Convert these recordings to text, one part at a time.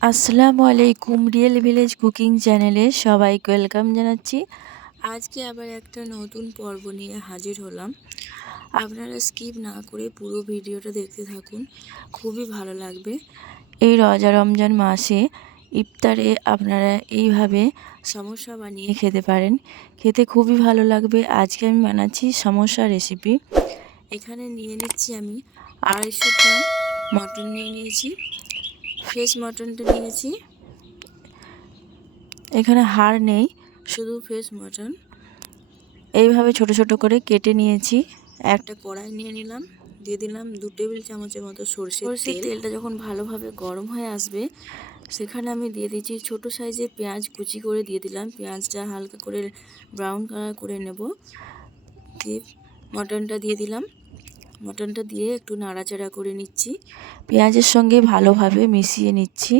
আসসালামু আলাইকুম real village cooking চ্যানেলে সবাইকে ওয়েলকাম জানাচ্ছি। আজকে আবার একটা নতুন পর্ব নিয়ে হাজির হলাম। আপনারা স্কিপ না করে পুরো ভিডিওটা দেখতে থাকুন, খুবই ভালো লাগবে। এই রজা রমজান মাসে ইফতারে আপনারা এইভাবে সমস্যা বানিয়ে খেতে পারেন। খেতে খুবই ভালো লাগবে। আজকে আমি বানাচ্ছি সমস্যা রেসিপি এখানে নিয়ে নিচ্ছি আমি আড়াইশো গ্রাম মটন নিয়ে নিয়েছি। ফ্রেশ মটনটা নিয়েছি। এখানে হাড় নেই, শুধু ফ্রেশ মটন। এইভাবে ছোট ছোট করে কেটে নিয়েছি। একটা কড়াই নিয়ে নিলাম, দিয়ে দিলাম দু টেবিল চামচের মতো সর্ষে সর্ষের তেলটা যখন ভালোভাবে গরম হয়ে আসবে, সেখানে আমি দিয়ে দিচ্ছি ছোট সাইজে পেঁয়াজ কুচি করে দিয়ে দিলাম। পেঁয়াজটা হালকা করে ব্রাউন কালার করে নেব। দিয়ে মটনটা দিয়ে দিলাম। মটনটা দিয়ে একটু নাড়াচাড়া করে নিচ্ছি। পেঁয়াজের সঙ্গে ভালোভাবে মিশিয়ে নিচ্ছি।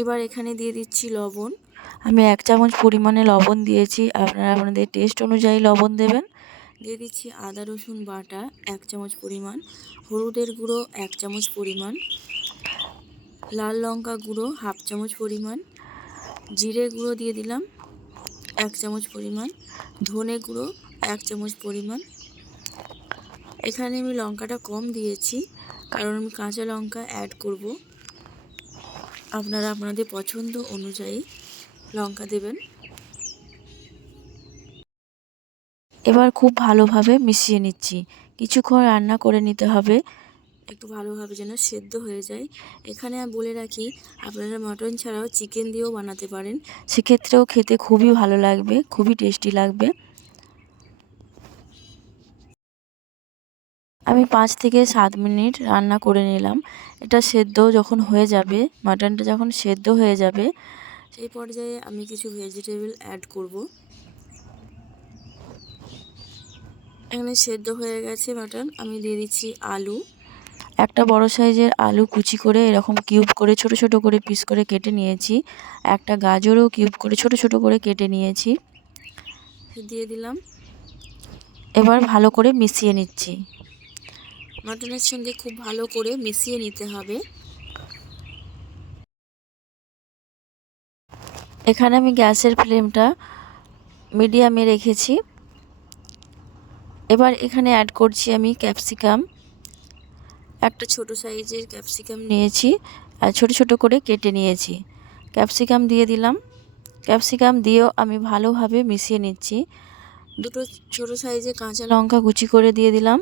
এবার এখানে দিয়ে দিচ্ছি লবণ। আমি এক চামচ পরিমাণে লবণ দিয়েছি। আপনারা আপনাদের টেস্ট অনুযায়ী লবণ দেবেন। দিয়ে দিচ্ছি আদা রসুন বাটা এক চামচ পরিমাণ। হলুদের গুঁড়ো এক চামচ পরিমাণ। লাল লঙ্কা গুঁড়ো হাফ চামচ পরিমাণ। জিরে গুঁড়ো দিয়ে দিলাম। এক চামচ পরিমাণ, ধনে গুঁড়ো এক চামচ পরিমাণ। এখানে আমি লঙ্কাটা কম দিয়েছি, কারণ আমি কাঁচা লঙ্কা অ্যাড করব। আপনারা আপনাদের পছন্দ অনুযায়ী লঙ্কা দেবেন। এবার খুব ভালোভাবে মিশিয়ে নিচ্ছি। কিছুক্ষণ রান্না করে নিতে হবে। একটু ভালোভাবে যেন সেদ্ধ হয়ে যায়। এখানে বলে রাখি, আপনারা মটন ছাড়াও চিকেন দিয়েও বানাতে পারেন। সেক্ষেত্রেও খেতে খুবই ভালো লাগবে, খুবই টেস্টি লাগবে। আমি পাঁচ থেকে সাত মিনিট রান্না করে নিলাম। এটা সেদ্ধ যখন হয়ে যাবে মাটনটা যখন সেদ্ধ হয়ে যাবে, সেই পর্যায়ে আমি কিছু ভেজিটেবল অ্যাড করব। এখানে সেদ্ধ হয়ে গেছে মাটন আমি দিয়ে দিচ্ছি আলু। একটা বড় সাইজের আলু কুচি করে এরকম কিউব করে ছোট ছোট করে পিস করে কেটে নিয়েছি। একটা গাজরও কিউব করে ছোট ছোট করে কেটে নিয়েছি। দিয়ে দিলাম। এবার ভালো করে মিশিয়ে নিচ্ছি। মাটনের সঙ্গে খুব ভালো করে মিশিয়ে নিতে হবে। এখানে আমি গ্যাসের ফ্লেমটা মিডিয়ামে রেখেছি। এবার এখানে অ্যাড করছি আমি ক্যাপসিকাম। একটা ছোট সাইজের ক্যাপসিকাম নিয়েছি আর ছোট ছোট করে কেটে নিয়েছি। ক্যাপসিকাম দিয়ে দিলাম। ক্যাপসিকাম দিয়েও আমি ভালোভাবে মিশিয়ে নিচ্ছি। দুটো ছোট সাইজের কাঁচা লঙ্কা কুচি করে দিয়ে দিলাম।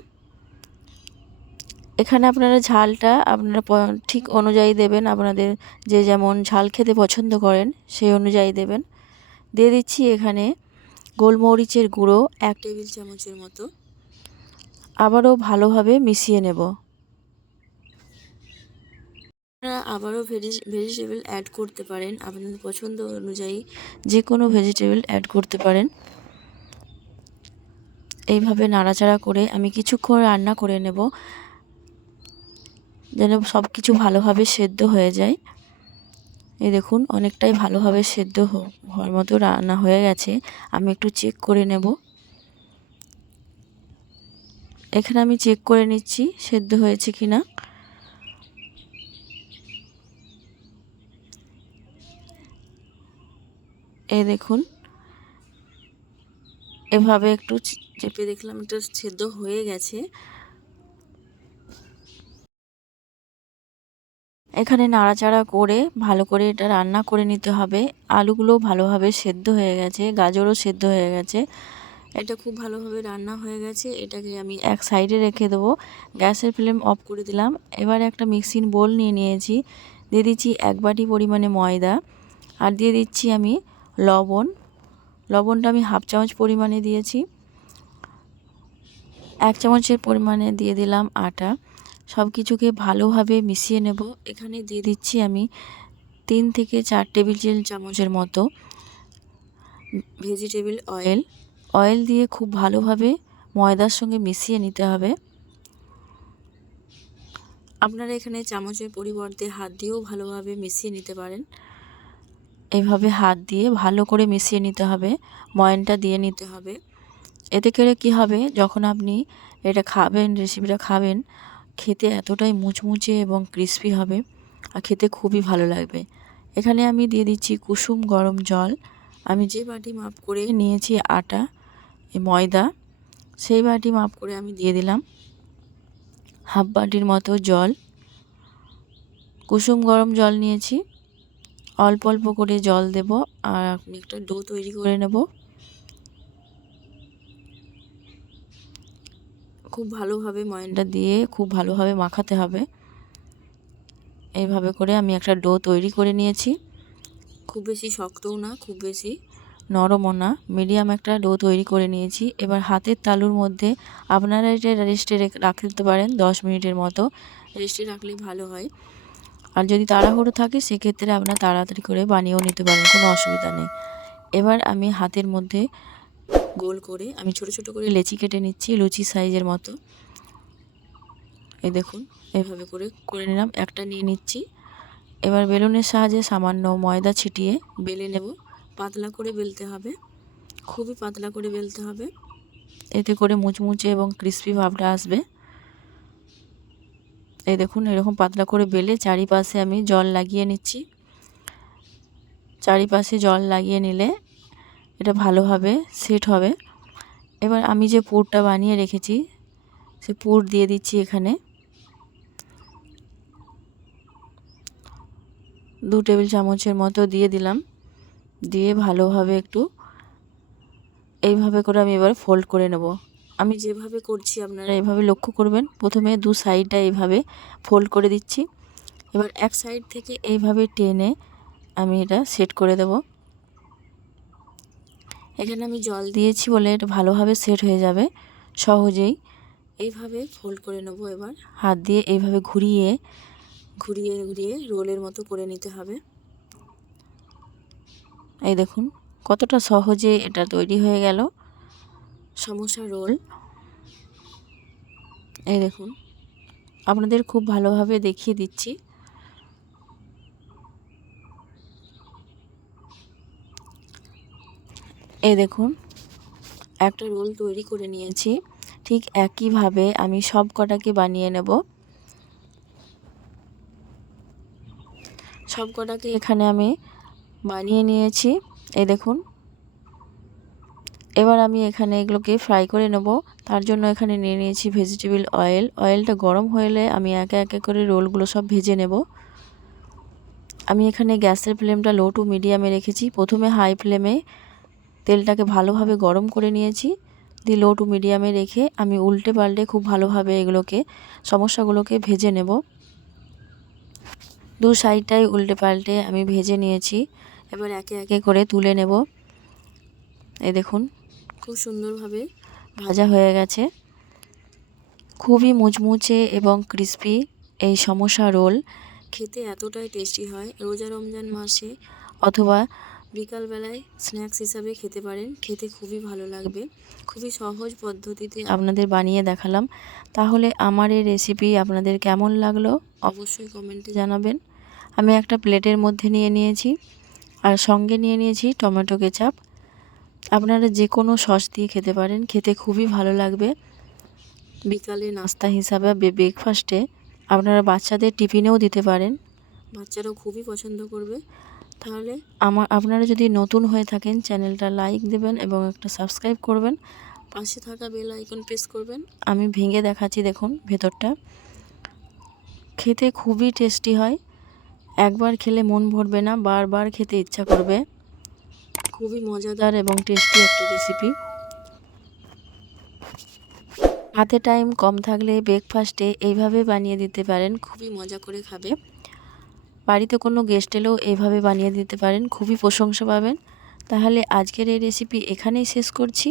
এখানে আপনারা ঝালটা আপনারা ঠিক অনুযায়ী দেবেন। আপনাদের যে যেমন ঝাল খেতে পছন্দ করেন, সেই অনুযায়ী দেবেন। দিয়ে দিচ্ছি এখানে গোলমরিচের গুঁড়ো এক টেবিল চামচের মতো। আবারও ভালোভাবে মিশিয়ে নেব। আপনারা আবারও ভেজিটেবল অ্যাড করতে পারেন। আপনাদের পছন্দ অনুযায়ী যে কোনো ভেজিটেবল অ্যাড করতে পারেন। এইভাবে নাড়াচাড়া করে আমি কিছুক্ষণ রান্না করে নেব। যেন সব কিছু ভালোভাবে সেদ্ধ হয়ে যায়। এই দেখুন, অনেকটাই ভালোভাবে সেদ্ধ হওয়ার মতো রান্না হয়ে গেছে। আমি একটু চেক করে নেব। এখানে আমি চেক করে নিচ্ছি, সেদ্ধ হয়েছে কি না এ দেখুন। এভাবে একটু চেপে দেখলাম, এটা সেদ্ধ হয়ে গেছে। এখানে নাড়াচাড়া করে ভালো করে এটা রান্না করে নিতে হবে। আলুগুলো ভালোভাবে সেদ্ধ হয়ে গেছে, গাজরও সেদ্ধ হয়ে গেছে। এটা খুব ভালোভাবে রান্না হয়ে গেছে। এটাকে আমি এক সাইডে রেখে দেবো। গ্যাসের ফ্লেম অফ করে দিলাম। এবার একটা মিক্সিং বোল নিয়ে নিয়েছি। দিয়ে দিচ্ছি এক বাটি পরিমাণে ময়দা। আর দিয়ে দিচ্ছি আমি লবণ। লবণটা আমি হাফ চামচ পরিমাণে দিয়েছি। এক চামচের পরিমাণে দিয়ে দিলাম আটা। সব কিছুকে ভালোভাবে মিশিয়ে নেব। এখানে দিয়ে দিচ্ছি আমি তিন থেকে চার টেবিল চামচের মতো ভেজিটেবিল অয়েল। অয়েল দিয়ে খুব ভালোভাবে ময়দার সঙ্গে মিশিয়ে নিতে হবে। আপনারা এখানে চামচের পরিবর্তে হাত দিয়েও ভালোভাবে মিশিয়ে নিতে পারেন। এভাবে হাত দিয়ে ভালো করে মিশিয়ে নিতে হবে, ময়নটা দিয়ে নিতে হবে। এতে করে কী হবে, যখন আপনি এটা খাবেন রেসিপিটা খাবেন, খেতে এতটাই মুচমুচে এবং ক্রিস্পি হবে আর খেতে খুবই ভালো লাগবে। এখানে আমি দিয়ে দিচ্ছি কুসুম গরম জল। আমি যে বাটি মাপ করে নিয়েছি আটা ময়দা, সেই বাটি মাপ করে আমি দিয়ে দিলাম হাফ বাটির মতো জল। কুসুম গরম জল নিয়েছি। অল্প অল্প করে জল দেব আর আমি একটা ডো তৈরি করে নেব। খুব ভালোভাবে ময়নটা দিয়ে খুব ভালোভাবে মাখাতে হবে। এইভাবে করে আমি একটা ডো তৈরি করে নিয়েছি। খুব বেশি শক্তও না, খুব বেশি নরমও না, মিডিয়াম একটা ডো তৈরি করে নিয়েছি। এবার হাতের তালুর মধ্যে আপনারা এটা রেস্টে রাখতে পারেন দশ মিনিটের মতো। রেস্টে রাখলে ভালো হয়। আর যদি তাড়াহুড়ো থাকে, সেক্ষেত্রে আপনার তাড়াতাড়ি করে বানিয়েও নিতে পারেন, কোনো অসুবিধা নেই। এবার আমি হাতের মধ্যে গোল করে, আমি ছোট ছোট করে লেচি কেটে নিচ্ছি, লুচি সাইজের মতো। এই দেখুন এইভাবে করে করে নিলাম, একটা নিয়ে নিচ্ছি। এবার বেলুনের সাহায্যে সামান্য ময়দা ছিটিয়ে বেলে নেব। পাতলা করে বেলতে হবে, খুবই পাতলা করে বেলতে হবে। এতে করে মুচমুচে এবং ক্রিস্পি ভাবটা আসবে। এই দেখুন, এরকম পাতলা করে বেলে চারিপাশে আমি জল লাগিয়ে নিচ্ছি। চারিপাশে জল লাগিয়ে নিলে এটা ভালোভাবে সেট হবে। এবার আমি যে পুরটা বানিয়ে রেখেছি, সে পুর দিয়ে দিচ্ছি এখানে। দু টেবিল চামচের মতো দিয়ে দিলাম। দিয়ে ভালোভাবে একটু এইভাবে করে আমি এবার ফোল্ড করে নেব। আমি যেভাবে করছি আপনারা এভাবে লক্ষ্য করবেন। প্রথমে দু সাইডটা এইভাবে ফোল্ড করে দিচ্ছি। এবার এক সাইড থেকে এইভাবে টেনে আমি এটা সেট করে দেব। এখানে আমি জল দিয়েছি বলে এটা ভালোভাবে সেট হয়ে যাবে, সহজেই। এইভাবে ফোল্ড করে নেব এবার। হাত দিয়ে এইভাবে ঘুরিয়ে ঘুরিয়ে ঘুরিয়ে রোলের মতো করে নিতে হবে। এই দেখুন, কতটা সহজে এটা তৈরি হয়ে গেল। সমোসা রোল। এই দেখুন, আপনাদের খুব ভালোভাবে দেখিয়ে দিচ্ছি। এই দেখুন, একটা রোল তৈরি করে নিয়েছি। ঠিক একইভাবে আমি সব কটাকে বানিয়ে নেব। সব কটাকে এখানে আমি বানিয়ে নিয়েছি। এই দেখুন এবার আমি এখানে এগুলোকে ফ্রাই করে নেব। তার জন্য এখানে নিয়ে নিয়েছি ভেজিটেবল অয়েল অয়েলটা গরম হলে আমি একে একে করে রোলগুলো সব ভেজে নেব। আমি এখানে গ্যাসের ফ্লেমটা লো টু মিডিয়ামে রেখেছি। প্রথমে হাই ফ্লেমে তেলটাকে ভালোভাবে গরম করে নিয়েছি। দিয়ে লো টু মিডিয়ামে রেখে আমি উল্টে পাল্টে খুব ভালোভাবে এগুলোকে, সমস্যাগুলোকে ভেজে নেব। দু সাইডটাই উল্টে পাল্টে আমি ভেজে নিয়েছি। এবার একে একে করে তুলে নেব। এই দেখুন খুব সুন্দরভাবে ভাজা হয়ে গেছে। খুবই মুচমুচে এবং ক্রিস্পি এই সমোসা রোল। খেতে এতটাই টেস্টি হয় রোজা রমজান মাসে অথবা বিকালবেলায় স্ন্যাক্স হিসাবে খেতে পারেন। খেতে খুবই ভালো লাগবে। খুবই সহজ পদ্ধতিতে আপনাদের বানিয়ে দেখালাম। তাহলে আমার এই রেসিপি আপনাদের কেমন লাগল? অবশ্যই কমেন্টে জানাবেন। আমি একটা প্লেটের মধ্যে নিয়ে নিয়েছি। আর সঙ্গে নিয়ে নিয়েছি টমেটো কেচাপ আপনারা যে কোনো সস দিয়ে খেতে পারেন, খেতে খুবই ভালো লাগবে। বিকালে নাস্তা হিসাবে ব্রেকফাস্টে আপনারা বাচ্চাদের টিফিনেও দিতে পারেন। বাচ্চারাও খুবই পছন্দ করবে। তাহলে আমার আপনারা যদি নতুন হয়ে থাকেন, চ্যানেলটা লাইক দেবেন এবং একটা সাবস্ক্রাইব করবেন। পাশে থাকা বেল আইকন প্রেস করবেন। আমি ভেঙে দেখাচ্ছি দেখুন ভেতরটা। খেতে খুবই টেস্টি হয়। একবার খেলে মন ভরবে না, বারবার খেতে ইচ্ছা করবে। খুবই মজাদার এবং টেস্টি একটা রেসিপি হাতে টাইম কম থাকলে ব্রেকফাস্টে এইভাবে বানিয়ে দিতে পারেন, খুবই মজা করে খাবে। বাড়িতে কোনো গেস্ট এলেও এইভাবে বানিয়ে দিতে পারেন, খুবই প্রশংসা পাবেন। তাহলে আজকের এই রেসিপি এখানেই শেষ করছি।